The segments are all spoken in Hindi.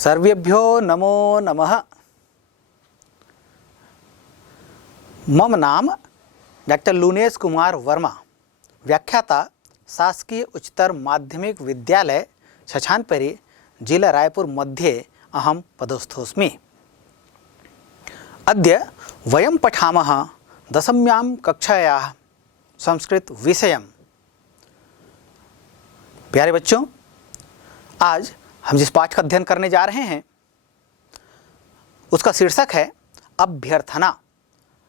सर्वेभ्यो नमो नमः। मम नाम डॉक्टर लुनेश कुमार वर्मा, व्याख्याता, शासकीय उच्चतर माध्यमिक विद्यालय छछानपरी, जिला रायपुर मध्ये अहम पदस्थोस्मि। अद्य वयं पठामः दशम्यां कक्षायाः संस्कृत विषयम्। प्यारे बच्चों, आज हम जिस पाठ का अध्ययन करने जा रहे हैं उसका शीर्षक है अभ्यर्थना।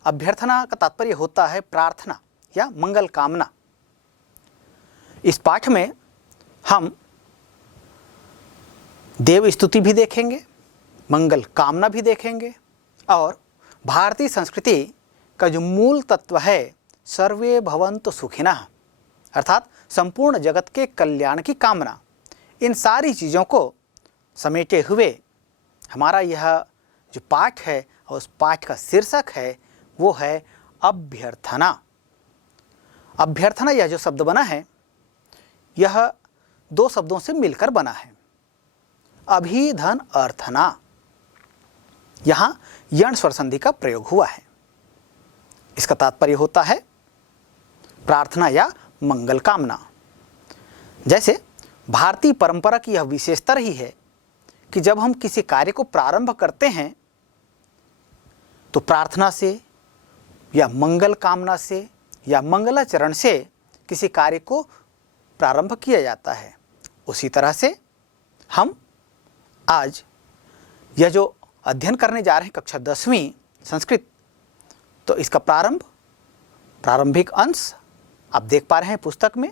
अभ्यर्थना का तात्पर्य होता है प्रार्थना या मंगल कामना। इस पाठ में हम देव स्तुति भी देखेंगे, मंगल कामना भी देखेंगे और भारतीय संस्कृति का जो मूल तत्व है सर्वे भवन्तु सुखिनः, अर्थात संपूर्ण जगत के कल्याण की कामना, इन सारी चीज़ों को समेटे हुए हमारा यह जो पाठ है और उस पाठ का शीर्षक है वो है अभ्यर्थना। अभ्यर्थना यह जो शब्द बना है यह दो शब्दों से मिलकर बना है, अभि धन अर्थना। यहाँ यण स्वर संधि का प्रयोग हुआ है। इसका तात्पर्य होता है प्रार्थना या मंगल कामना। जैसे भारतीय परंपरा की यह विशेषता रही है कि जब हम किसी कार्य को प्रारंभ करते हैं तो प्रार्थना से या मंगल कामना से या मंगलाचरण से किसी कार्य को प्रारंभ किया जाता है। उसी तरह से हम आज यह जो अध्ययन करने जा रहे हैं कक्षा 10वीं संस्कृत, तो इसका प्रारंभिक अंश आप देख पा रहे हैं पुस्तक में।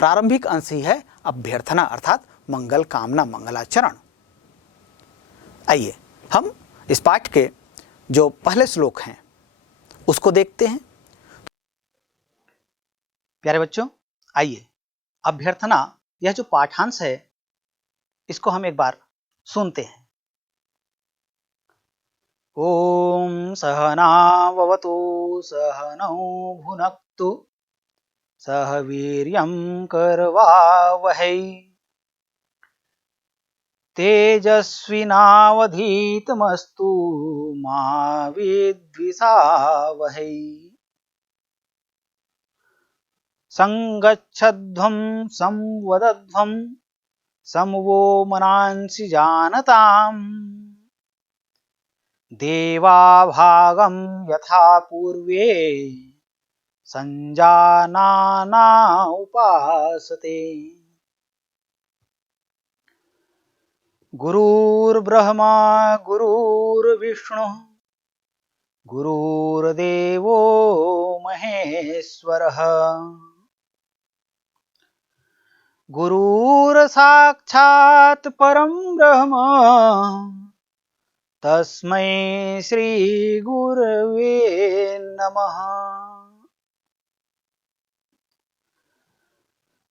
प्रारंभिक अंश ही है अभ्यर्थना अर्थात मंगल कामना, मंगलाचरण। आइए हम इस पाठ के जो पहले श्लोक हैं उसको देखते हैं। प्यारे बच्चों, आइए अभ्यर्थना यह जो पाठांश है इसको हम एक बार सुनते हैं। ओम सहनाववतु सहनौ भुनक्तु सह वीर्यं करवावहै तेजस्विनावधीतमस्तु मा विद्विषावहै। संगच्छध्वं संवदध्वं समवो मनांसि जानताम् देवाभागं यथा पूर्वे संजानाना उपासते। गुरुर्ब्रह्मा गुरुर्विष्णुः गुरुर्देवो महेश्वरः गुरुर्साक्षात् परं ब्रह्म तस्मै श्री गुरवे नमः।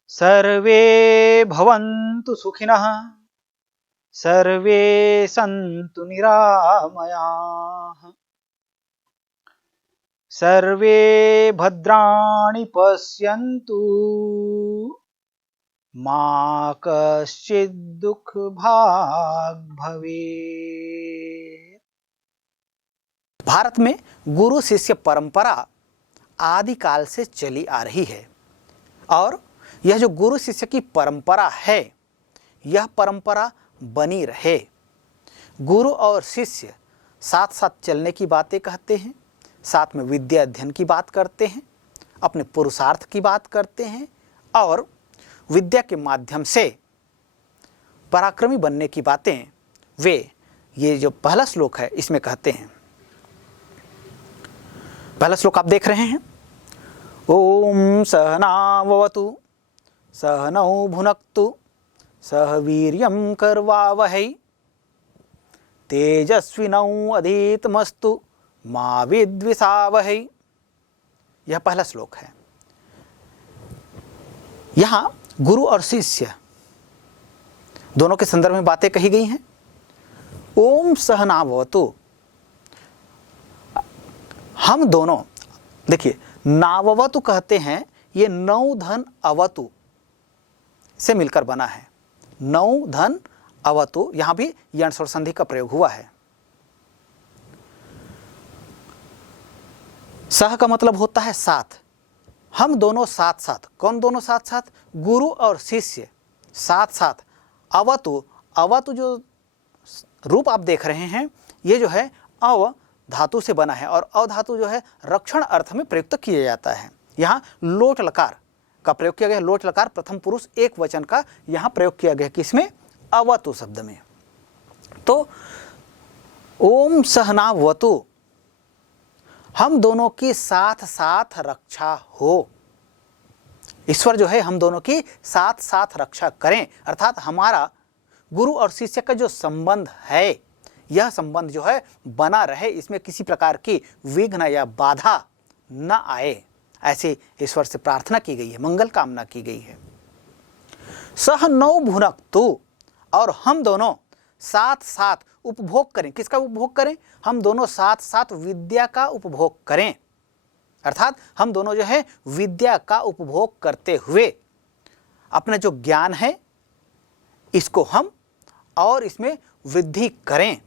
सर्वे भवन्तु सुखिनः सर्वे सन्तु निरामयाः सर्वे भद्राणि पश्यन्तु मा कश्चित् दुःखभाग् भवेत्। भारत में गुरु शिष्य परंपरा आदि काल से चली आ रही है और यह जो गुरु शिष्य की परंपरा है यह परंपरा बनी रहे। गुरु और शिष्य साथ साथ चलने की बातें कहते हैं, साथ में विद्या अध्ययन की बात करते हैं, अपने पुरुषार्थ की बात करते हैं और विद्या के माध्यम से पराक्रमी बनने की बातें वे ये जो पहला श्लोक है इसमें कहते हैं। पहला श्लोक आप देख रहे हैं। ओम सहनाववतु सहनौ भुनक्तु सह वीर्यं करवावहै तेजस्विनौ अधीतमस्तु मा विद्विषावहै। यह पहला श्लोक है। यहाँ गुरु और शिष्य दोनों के संदर्भ में बातें कही गई हैं। ओम सहनावतु, हम दोनों देखिए नाववतु कहते हैं, ये नौ धन अवतु से मिलकर बना है। नौ धन अवतु, यहां भी यण स्वर संधि का प्रयोग हुआ है। सह का मतलब होता है साथ, हम दोनों साथ साथ। कौन दोनों साथ साथ? गुरु और शिष्य साथ साथ। अवतु, अवतु जो रूप आप देख रहे हैं ये जो है अव धातु से बना है, और अव धातु जो है रक्षण अर्थ में प्रयुक्त किया जाता है। यहाँ लोट लकार का प्रयोग किया गया। लोट लकार प्रथम पुरुष एक वचन का यहाँ प्रयोग किया गया, किसमें? अवतु शब्द में। तो ओम सहनावतु, हम दोनों की साथ साथ रक्षा हो। ईश्वर जो है हम दोनों की साथ साथ रक्षा करें, अर्थात हमारा गुरु और शिष्य का जो संबंध है यह संबंध जो है बना रहे, इसमें किसी प्रकार की विघ्न या बाधा न आए, ऐसे ईश्वर से प्रार्थना की गई है, मंगल कामना की गई है। सह नौ भुनक्तु, और हम दोनों साथ साथ उपभोग करें। किसका उपभोग करें? हम दोनों साथ साथ विद्या का उपभोग करें, अर्थात हम दोनों जो है विद्या का उपभोग करते हुए अपना जो ज्ञान है इसको हम और इसमें वृद्धि करें।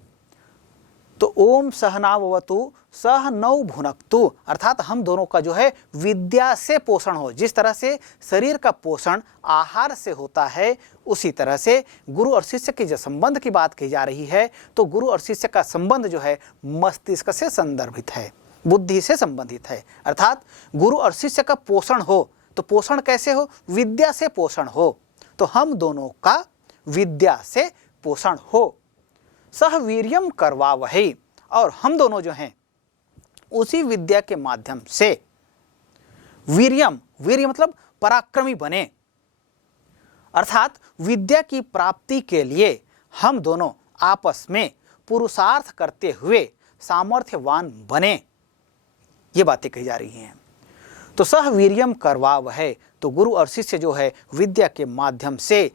तो ओम सहनावतु सह नौ भुनक्तु, अर्थात हम दोनों का जो है विद्या से पोषण हो। जिस तरह से शरीर का पोषण आहार से होता है, उसी तरह से गुरु और शिष्य के जो संबंध की बात की जा रही है, तो गुरु और शिष्य का संबंध जो है मस्तिष्क से संदर्भित है, बुद्धि से संबंधित है। अर्थात गुरु और शिष्य का पोषण हो, तो पोषण कैसे हो? विद्या से पोषण हो। तो हम दोनों का विद्या से पोषण हो। सह वीर्यम करवावहै, और हम दोनों जो हैं उसी विद्या के माध्यम से वीर्यम, वीर्य मतलब पराक्रमी बने, अर्थात विद्या की प्राप्ति के लिए हम दोनों आपस में पुरुषार्थ करते हुए सामर्थ्यवान बने, ये बातें कही जा रही हैं। तो सह वीर्यम करवावहै, तो गुरु और शिष्य जो है विद्या के माध्यम से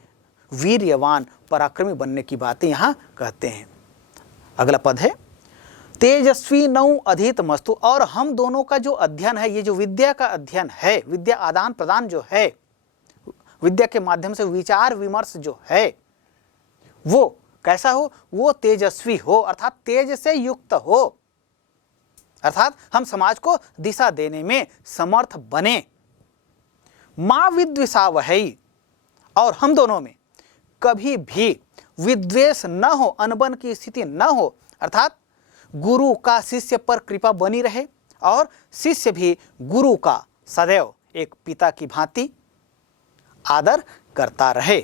वीर्यवान पराक्रमी बनने की बातें यहाँ कहते हैं। अगला पद है तेजस्वी नौ अधीतमस्तु, और हम दोनों का जो अध्ययन है, ये जो विद्या का अध्ययन है, विद्या आदान प्रदान जो है, विद्या के माध्यम से विचार विमर्श जो है वो कैसा हो? वो तेजस्वी हो, अर्थात तेज से युक्त हो, अर्थात हम समाज को दिशा देने में समर्थ बने। मां विद्विषावहै, और हम दोनों में कभी भी विद्वेष न हो, अनबन की स्थिति न हो, अर्थात गुरु का शिष्य पर कृपा बनी रहे और शिष्य भी गुरु का सदैव एक पिता की भांति आदर करता रहे।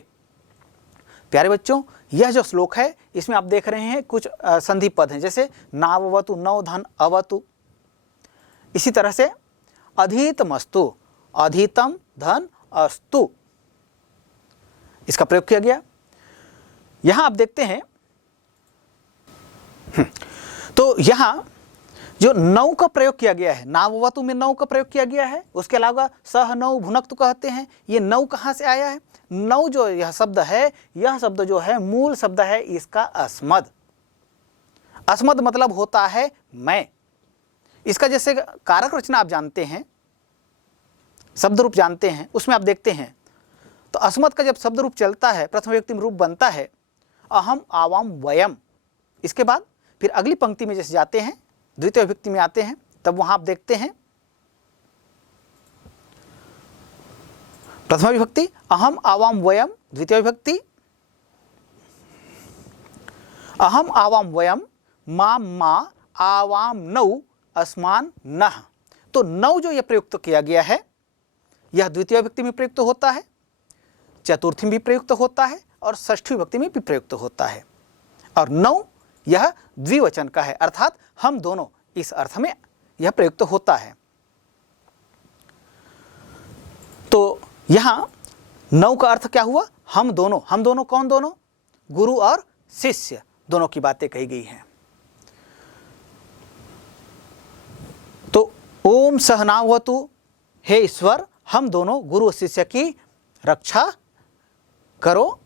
प्यारे बच्चों, यह जो श्लोक है इसमें आप देख रहे हैं कुछ संधि पद हैं, जैसे नाववतु, नौ धन अवतु, इसी तरह से अधीतमस्तु, अधीतम धन अस्तु, इसका प्रयोग किया गया। यहां आप देखते हैं तो यहां जो नौ का प्रयोग किया गया है, नाववतु में नौ का प्रयोग किया गया है, उसके अलावा सह नौ भुनक्तु कहते हैं। ये नौ कहां से आया है? नौ जो यह शब्द है, यह शब्द जो है मूल शब्द है इसका अस्मद। अस्मद मतलब होता है मैं। इसका जैसे कारक रचना आप जानते हैं, शब्द रूप जानते हैं, उसमें आप देखते हैं तो अस्मद का जब शब्द रूप चलता है, प्रथम व्यक्ति में रूप बनता है अहम आवाम वयम, इसके बाद फिर अगली पंक्ति में जैसे जाते हैं द्वितीय विभक्ति में आते हैं, तब वहां आप देखते हैं प्रथम विभक्ति अहम आवाम वयम, द्वितीय विभक्ति अहम आवाम वयम, माम मा आवाम नौ अस्मान नह। तो नौ जो यह प्रयुक्त किया गया है यह द्वितीय विभक्ति में प्रयुक्त होता है, चतुर्थी में भी प्रयुक्त होता है और षष्ठी विभक्ति में भी प्रयुक्त होता है। और नौ यह द्विवचन का है, अर्थात हम दोनों, इस अर्थ में यह प्रयुक्त होता है। तो यहां नौ का अर्थ क्या हुआ? हम दोनों। हम दोनों कौन दोनों? गुरु और शिष्य दोनों की बातें कही गई हैं। तो ओम सहनावतु, हे ईश्वर हम दोनों गुरु और शिष्य की रक्षा करो।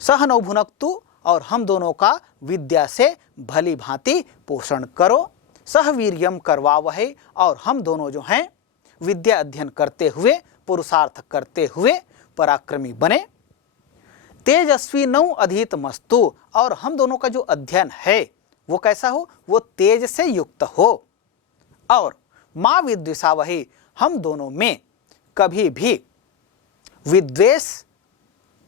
सह नौ भुनक्तु, और हम दोनों का विद्या से भली भांति पोषण करो। सह वीर्यम करवावहै, और हम दोनों जो हैं विद्या अध्ययन करते हुए, पुरुषार्थ करते हुए पराक्रमी बने। तेजस्वी नौ अधीतमस्तु, और हम दोनों का जो अध्ययन है वो कैसा हो, वो तेज से युक्त हो। और माँ विद्विषावहि, हम दोनों में कभी भी विद्वेष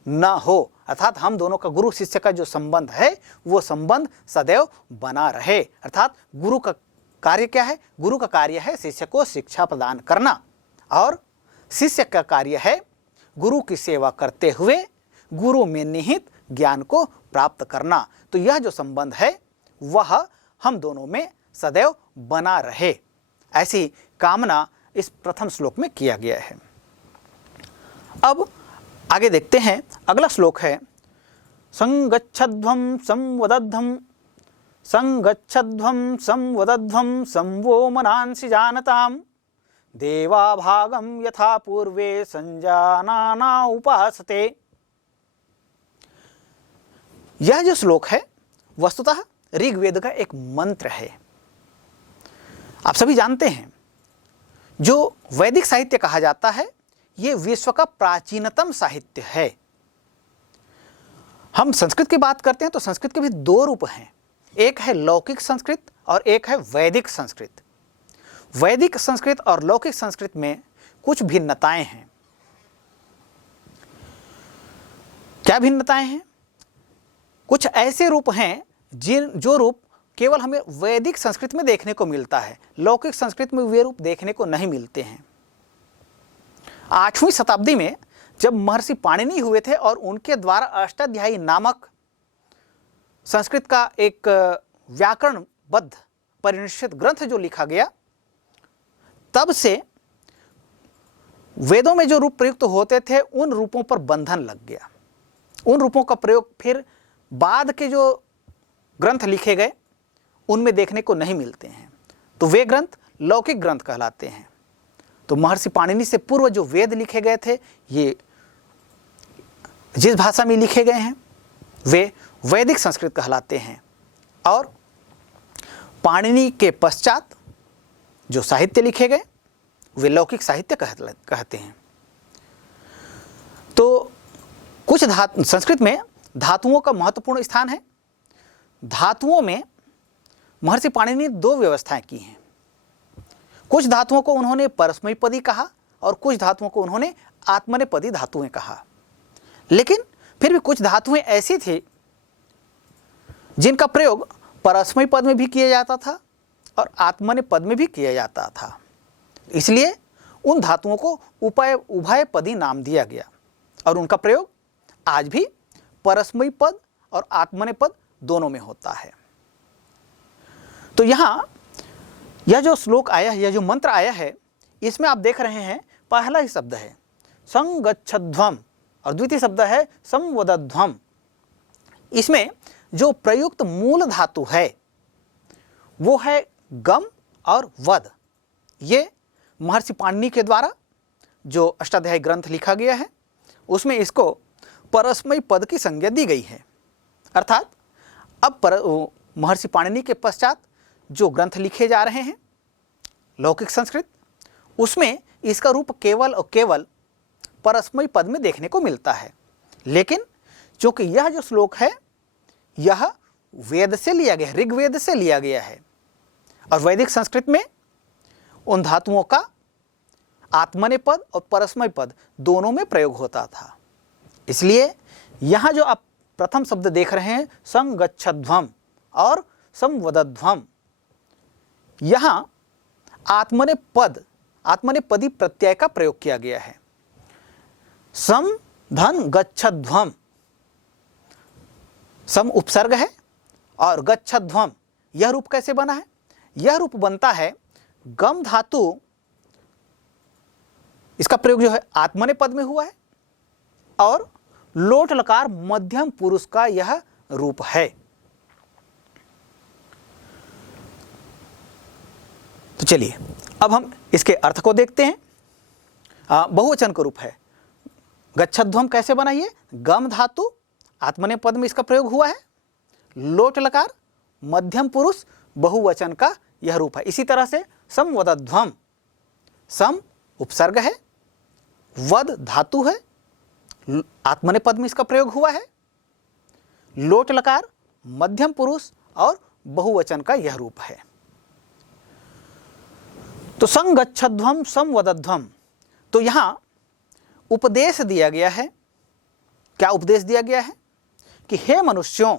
न हो, अर्थात हम दोनों का गुरु शिष्य का जो संबंध है वो संबंध सदैव बना रहे। अर्थात गुरु का कार्य क्या है, गुरु का कार्य है शिष्य को शिक्षा प्रदान करना, और शिष्य का कार्य है गुरु की सेवा करते हुए गुरु में निहित ज्ञान को प्राप्त करना। तो यह जो संबंध है वह हम दोनों में सदैव बना रहे, ऐसी कामना इस प्रथम श्लोक में किया गया है। अब आगे देखते हैं, अगला श्लोक है संगच्छध्वं संवदध्वं, संगच्छध्वं संवदध्वं संवो मनांसि जानताम, देवा भागम यथा पूर्वे संजानाना उपासते। यह जो श्लोक है वस्तुतः ऋग्वेद का एक मंत्र है। आप सभी जानते हैं जो वैदिक साहित्य कहा जाता है ये विश्व का प्राचीनतम साहित्य है। हम संस्कृत की बात करते हैं तो संस्कृत के भी दो रूप हैं, एक है लौकिक संस्कृत और एक है वैदिक संस्कृत। वैदिक संस्कृत और लौकिक संस्कृत में कुछ भिन्नताएं हैं। क्या भिन्नताएं हैं? कुछ ऐसे रूप हैं जो रूप केवल हमें वैदिक संस्कृत में देखने को मिलता है, लौकिक संस्कृत में वे रूप देखने को नहीं मिलते हैं। 8वीं शताब्दी में जब महर्षि पाणिनि हुए थे और उनके द्वारा अष्टाध्यायी नामक संस्कृत का एक व्याकरणबद्ध परिनिष्ठित ग्रंथ जो लिखा गया, तब से वेदों में जो रूप प्रयुक्त होते थे उन रूपों पर बंधन लग गया। उन रूपों का प्रयोग फिर बाद के जो ग्रंथ लिखे गए उनमें देखने को नहीं मिलते हैं, तो वे ग्रंथ लौकिक ग्रंथ कहलाते हैं। तो महर्षि पाणिनि से पूर्व जो वेद लिखे गए थे, ये जिस भाषा में लिखे गए हैं वे वैदिक संस्कृत कहलाते हैं, और पाणिनि के पश्चात जो साहित्य लिखे गए वे लौकिक साहित्य कहते हैं। तो कुछ संस्कृत में धातुओं का महत्वपूर्ण स्थान है। धातुओं में महर्षि पाणिनि ने दो व्यवस्थाएं की हैं। कुछ धातुओं को उन्होंने परस्मैपदी कहा और कुछ धातुओं को उन्होंने आत्मनेपदी धातुएं कहा। लेकिन फिर भी कुछ धातुएं ऐसी थी जिनका प्रयोग परस्मैपद में भी किया जाता था और आत्मनेपद में भी किया जाता था, इसलिए उन धातुओं को उभयपदी नाम दिया गया और उनका प्रयोग आज भी परस्मैपद और आत्मनेपद दोनों में होता है। तो यहाँ यह जो श्लोक आया है, यह जो मंत्र आया है, इसमें आप देख रहे हैं पहला ही शब्द है संगच्छध्वम और द्वितीय शब्द है संवदध्वम। इसमें जो प्रयुक्त मूल धातु है वो है गम और वद। ये महर्षि पाणिनि के द्वारा जो अष्टाध्यायी ग्रंथ लिखा गया है उसमें इसको परस्मै पद की संज्ञा दी गई है। अर्थात अब महर्षि पाणिनि के पश्चात जो ग्रंथ लिखे जा रहे हैं लौकिक संस्कृत, उसमें इसका रूप केवल और केवल परस्मै पद में देखने को मिलता है। लेकिन चूंकि यह जो श्लोक है यह वेद से लिया गया है, ऋग्वेद से लिया गया है, और वैदिक संस्कृत में उन धातुओं का आत्मनेपद और परस्मै पद दोनों में प्रयोग होता था। इसलिए यहाँ जो आप प्रथम शब्द देख रहे हैं संगच्छध्वम और संवदध्वम, यहाँ आत्मनेपदी प्रत्यय का प्रयोग किया गया है। सम धन गच्छध्वम, सम उपसर्ग है और गच्छध्वम यह रूप कैसे बना है? यह रूप बनता है गम धातु, इसका प्रयोग जो है आत्मनेपद में हुआ है और लोट लकार मध्यम पुरुष का यह रूप है। तो चलिए अब हम इसके अर्थ को देखते हैं। बहुवचन का रूप है गच्छध्वम, कैसे बनाइए? गम धातु आत्मनेपद में इसका प्रयोग हुआ है, लोट लकार मध्यम पुरुष बहुवचन का यह रूप है। इसी तरह से संवदध्वम, सम उपसर्ग है, वद धातु है, आत्मनेपद में इसका प्रयोग हुआ है। लोट लकार मध्यम पुरुष और बहुवचन का यह रूप है। तो संगच्छध्वम संवदध्वम, तो यहां उपदेश दिया गया है। क्या उपदेश दिया गया है कि हे मनुष्यों,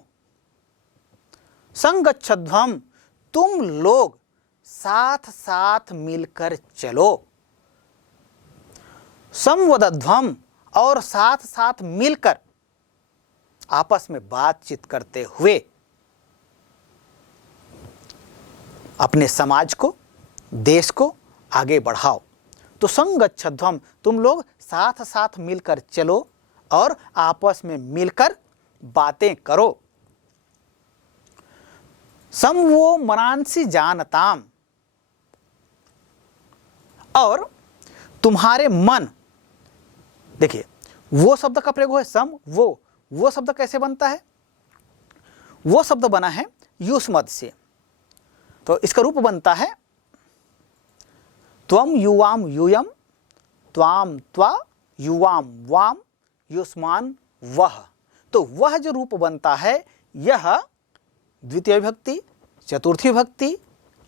संगच्छध्वम, तुम लोग साथ साथ मिलकर चलो। संवदध्वम, और साथ साथ मिलकर आपस में बातचीत करते हुए अपने समाज को, देश को आगे बढ़ाओ। तो संगच्छध्वम, तुम लोग साथ साथ मिलकर चलो और आपस में मिलकर बातें करो। समवो मनांसि जानताम, और तुम्हारे मन, देखिए वो शब्द का प्रयोग है सम वो शब्द कैसे बनता है? वो शब्द बना है युष्मद से, तो इसका रूप बनता है त्वम युवाम यूयम, त्वाम त्वा, युवाम वाम, युष्मान वह। तो वह जो रूप बनता है यह द्वितीय विभक्ति, चतुर्थी विभक्ति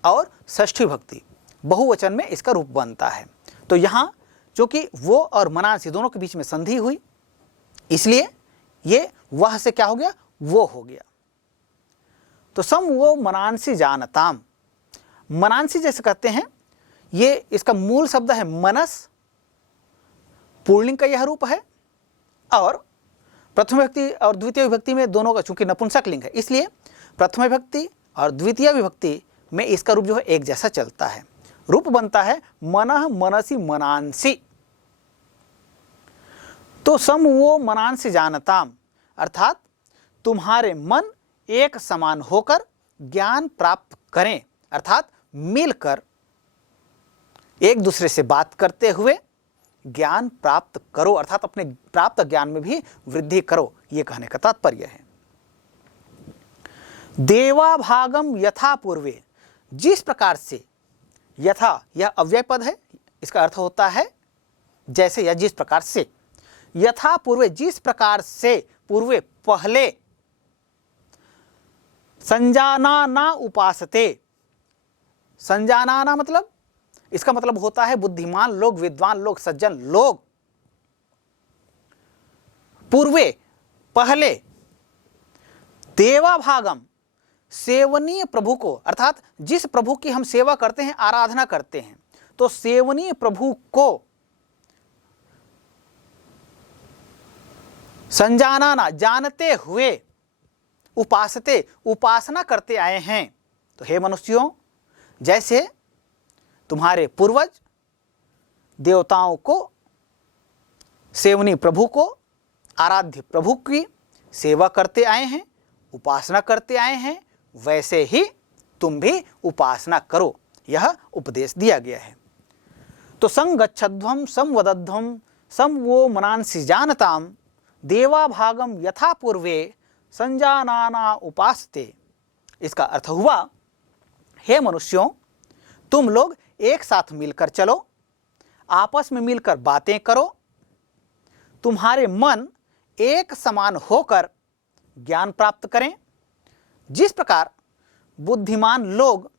और षष्ठी विभक्ति बहुवचन में इसका रूप बनता है। तो यहाँ चूंकि वो और मनांसि दोनों के बीच में संधि हुई, इसलिए ये वह से क्या हो गया? वो हो गया। तो सम वो मनांसि जानताम, मनांसि जैसे कहते हैं, ये इसका मूल शब्द है मनस, पुल्लिंग का यह रूप है, और प्रथम विभक्ति और द्वितीय विभक्ति में दोनों का चूंकि नपुंसक लिंग है, इसलिए प्रथम विभक्ति और द्वितीय विभक्ति में इसका रूप जो है एक जैसा चलता है। रूप बनता है मनः मनसि मनांसि। तो सम वो मनांसि जानताम, अर्थात तुम्हारे मन एक समान होकर ज्ञान प्राप्त करें, अर्थात मिलकर एक दूसरे से बात करते हुए ज्ञान प्राप्त करो, अर्थात अपने प्राप्त ज्ञान में भी वृद्धि करो, ये कहने का तात्पर्य है। देवा भागम यथा पूर्वे, जिस प्रकार से, यथा यह अव्यय पद है, इसका अर्थ होता है जैसे या जिस प्रकार से, यथा पूर्वे जिस प्रकार से, पूर्वे पहले, संजाना ना उपासते, संजाना मतलब, इसका मतलब होता है बुद्धिमान लोग, विद्वान लोग, सज्जन लोग। पूर्वे पहले, देवा भागम सेवनीय प्रभु को, अर्थात जिस प्रभु की हम सेवा करते हैं, आराधना करते हैं, तो सेवनीय प्रभु को संजाना जानते हुए, उपासते उपासना करते आए हैं। तो हे मनुष्यों, जैसे तुम्हारे पूर्वज देवताओं को, सेवनीय प्रभु को, आराध्य प्रभु की सेवा करते आए हैं, उपासना करते आए हैं, वैसे ही तुम भी उपासना करो, यह उपदेश दिया गया है। तो संगच्छध्वम संवदध्वम सम वो मनांसि जानताम, देवा भागम यथा पूर्वे संजानाना उपासते। इसका अर्थ हुआ, हे मनुष्यों, तुम लोग एक साथ मिलकर चलो, आपस में मिलकर बातें करो, तुम्हारे मन एक समान होकर ज्ञान प्राप्त करें। जिस प्रकार बुद्धिमान लोग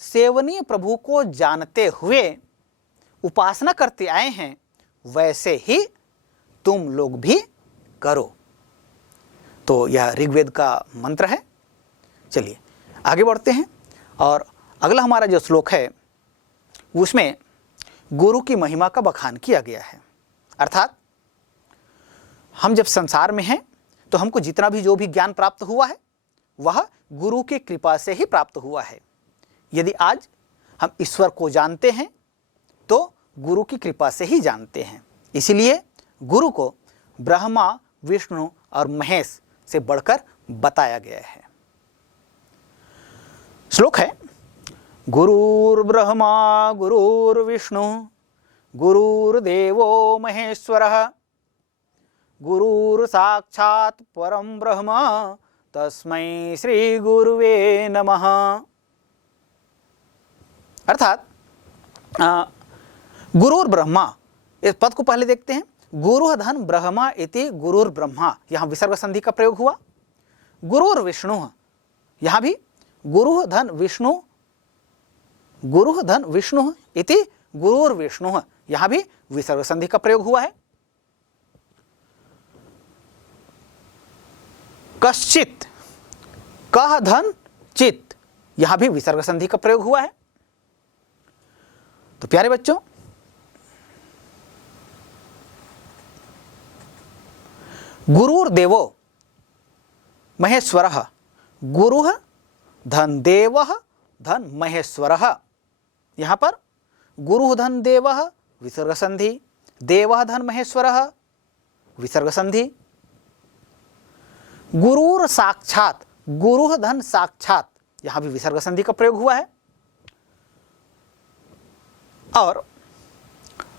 सेवनीय प्रभु को जानते हुए उपासना करते आए हैं, वैसे ही तुम लोग भी करो। तो यह ऋग्वेद का मंत्र है। चलिए आगे बढ़ते हैं, और अगला हमारा जो श्लोक है उसमें गुरु की महिमा का बखान किया गया है। अर्थात हम जब संसार में हैं तो हमको जितना भी जो भी ज्ञान प्राप्त हुआ है वह गुरु की कृपा से ही प्राप्त हुआ है। यदि आज हम ईश्वर को जानते हैं तो गुरु की कृपा से ही जानते हैं। इसीलिए गुरु को ब्रह्मा, विष्णु और महेश से बढ़कर बताया गया है। श्लोक है, गुरुर्ब्रह्मा गुरुर्विष्णु गुरुर्देवो महेश्वरः गुरुर्साक्षात् परम ब्रह्म तस्मै श्री गुरुवे नमः। अर्थात गुरुर्ब्रह्मा, इस पद को पहले देखते हैं। गुरु धन ब्रह्मा इति गुरुर ब्रह्मा, यहां विसर्ग संधि का प्रयोग हुआ। गुरुर विष्णु, यहां भी गुरु धन विष्णु इति गुरुर विष्णु, यहां भी विसर्ग संधि का प्रयोग हुआ है। कश्चित, कह धन चित, यहां भी विसर्ग संधि का प्रयोग हुआ है। तो प्यारे बच्चों, गुरुर्देवो महेश्वरः, गुरुः धन देवः धन महेश्वरः, यहां पर गुरु धन देवः विसर्ग संधि, देवः धन महेश्वरः विसर्ग संधि। गुरुर साक्षात, गुरु धन साक्षात, यहां भी विसर्ग संधि का प्रयोग हुआ है। और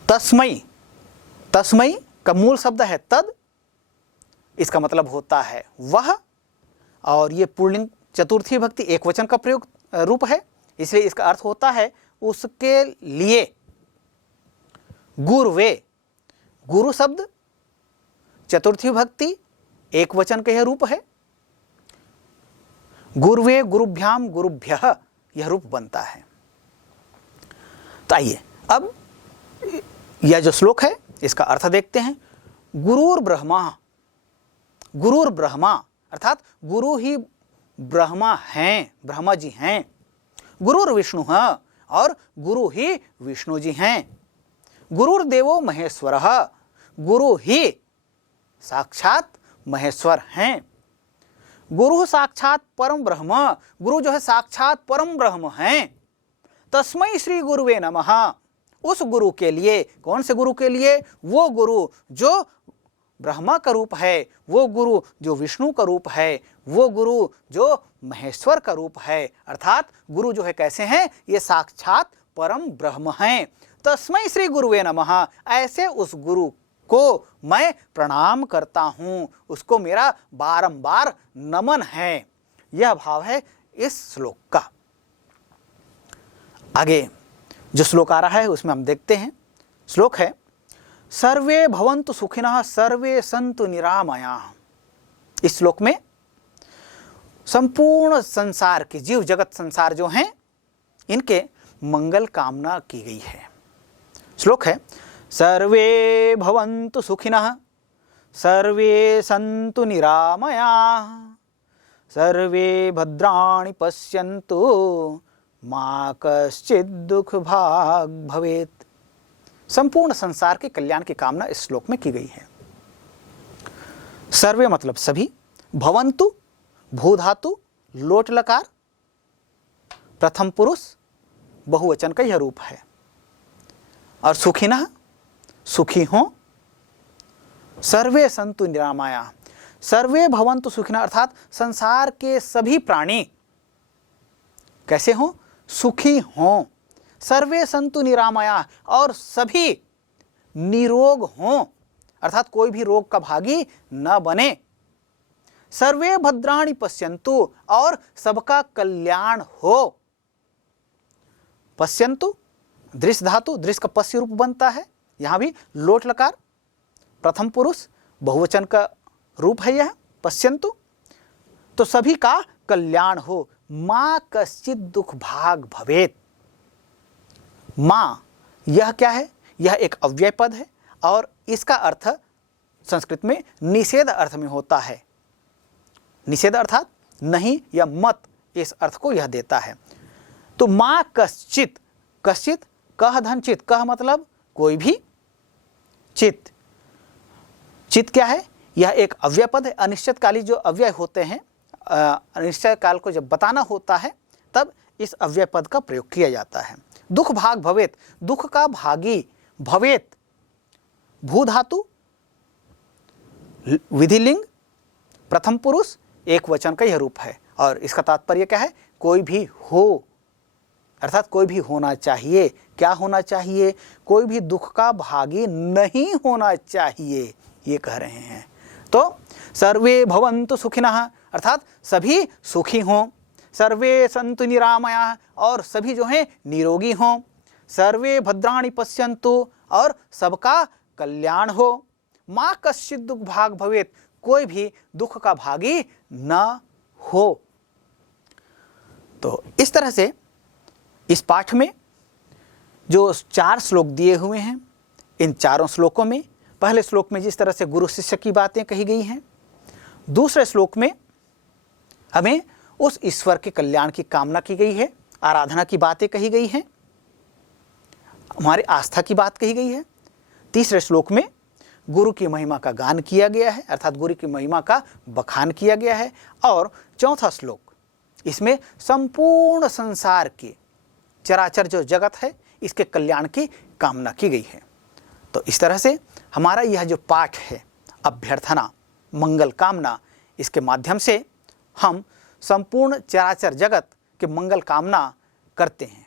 तस्मै, तस्मै का मूल शब्द है तद, इसका मतलब होता है वह, और ये पुल्लिंग चतुर्थी भक्ति एक वचन का प्रयोग रूप है, इसलिए इसका अर्थ होता है उसके लिए। गुरुवे, गुरु शब्द चतुर्थी भक्ति एक वचन का यह रूप है। गुरुवे गुरुभ्याम गुरुभ्यः, यह रूप बनता है। तो आइए अब यह जो श्लोक है इसका अर्थ देखते हैं। गुरुर ब्रह्मा, गुरुर ब्रह्मा अर्थात गुरु ही ब्रह्मा हैं, ब्रह्मा जी हैं। गुरुर विष्णु है, और गुरु ही विष्णु जी हैं। गुरुर देवो महेश्वरः, गुरु ही साक्षात महेश्वर हैं। गुरु साक्षात परम ब्रह्म, गुरु जो है साक्षात परम ब्रह्म हैं। तस्मै श्री गुरुवे नमः, उस गुरु के लिए, कौन से गुरु के लिए? वो गुरु जो ब्रह्मा का रूप है, वो गुरु जो विष्णु का रूप है, वो गुरु जो महेश्वर का रूप है। अर्थात गुरु जो है कैसे हैं? ये साक्षात परम ब्रह्म हैं। तस्मै श्री गुरुवे नमः, ऐसे उस गुरु को मैं प्रणाम करता हूँ, उसको मेरा बारंबार नमन है। यह भाव है इस श्लोक का। आगे जो श्लोक आ रहा है उसमें हम देखते हैं। श्लोक है सर्वे भवन्तु सुखिनः सर्वे सन्तु निरामयाः। इस श्लोक में संपूर्ण संसार के जीव जगत संसार जो हैं इनके मंगल कामना की गई है। श्लोक है सर्वे भवन्तु सुखिनः सर्वे सन्तु निरामयाः सर्वे भद्राणि पश्यन्तु मा कश्चित् दुःख भाग् भवेत्। संपूर्ण संसार के कल्याण की कामना इस श्लोक में की गई है। सर्वे मतलब सभी, भवन्तु भूधातु लोट लकार, प्रथम पुरुष बहुवचन का यह रूप है, और सुखिनः सुखी हों, सर्वे सन्तु निरामयाः, सर्वे भवन्तु सुखिनः अर्थात संसार के सभी प्राणी कैसे हों? सुखी हों। सर्वे सन्तु निरामयाः, और सभी निरोग हों, अर्थात कोई भी रोग का भागी न बने। सर्वे भद्राणि पश्यन्तु, और सबका कल्याण हो। पश्यन्तु दृश्य धातु, दृश्य का पश्य रूप बनता है, यहां भी लोट लकार, प्रथम पुरुष बहुवचन का रूप है यह पश्यन्तु। तो सभी का कल्याण हो। मां कश्चित् दुःख भाग् भवेत्। मां यह क्या है? यह एक अव्यय पद है, और इसका अर्थ संस्कृत में निषेध अर्थ में होता है। निषेध अर्थात नहीं या मत, इस अर्थ को यह देता है। तो मां कश्चित्, कश्चित् कह धन चित, कह मतलब कोई भी, चित, चित क्या है? यह एक अव्यय पद है। अनिश्चितकाली जो अव्यय होते हैं, अनिश्चित काल को जब बताना होता है तब इस अव्यय पद का प्रयोग किया जाता है। दुख भाग भवेत, दुख का भागी, भवेत भू धातु विधिलिंग, प्रथम पुरुष एक वचन का यह रूप है, और इसका तात्पर्य क्या है? कोई भी हो, अर्थात कोई भी होना चाहिए। क्या होना चाहिए? कोई भी दुख का भागी नहीं होना चाहिए, ये कह रहे हैं। तो सर्वे भवन्तु सुखिनः अर्थात सभी सुखी हों। सर्वे सन्तु निरामयाः, और सभी जो हैं निरोगी हों। सर्वे भद्राणि पश्यन्तु, और सबका कल्याण हो। माँ कश्चित् दुख भाग भवेत, कोई भी दुख का भागी न हो। तो इस तरह से इस पाठ में जो 4 श्लोक दिए हुए हैं, इन चारों श्लोकों में पहले श्लोक में जिस तरह से गुरु शिष्य की बातें कही गई हैं, दूसरे श्लोक में हमें उस ईश्वर के कल्याण की कामना की गई है, आराधना की बातें कही गई हैं, हमारी आस्था की बात कही गई है। तीसरे श्लोक में गुरु की महिमा का गान किया गया है, अर्थात गुरु की महिमा का बखान किया गया है। और चौथा श्लोक, इसमें संपूर्ण संसार के चराचर जो जगत है इसके कल्याण की कामना की गई है। तो इस तरह से हमारा यह जो पाठ है अभ्यर्थना मंगल कामना, इसके माध्यम से हम संपूर्ण चराचर जगत के मंगल कामना करते हैं।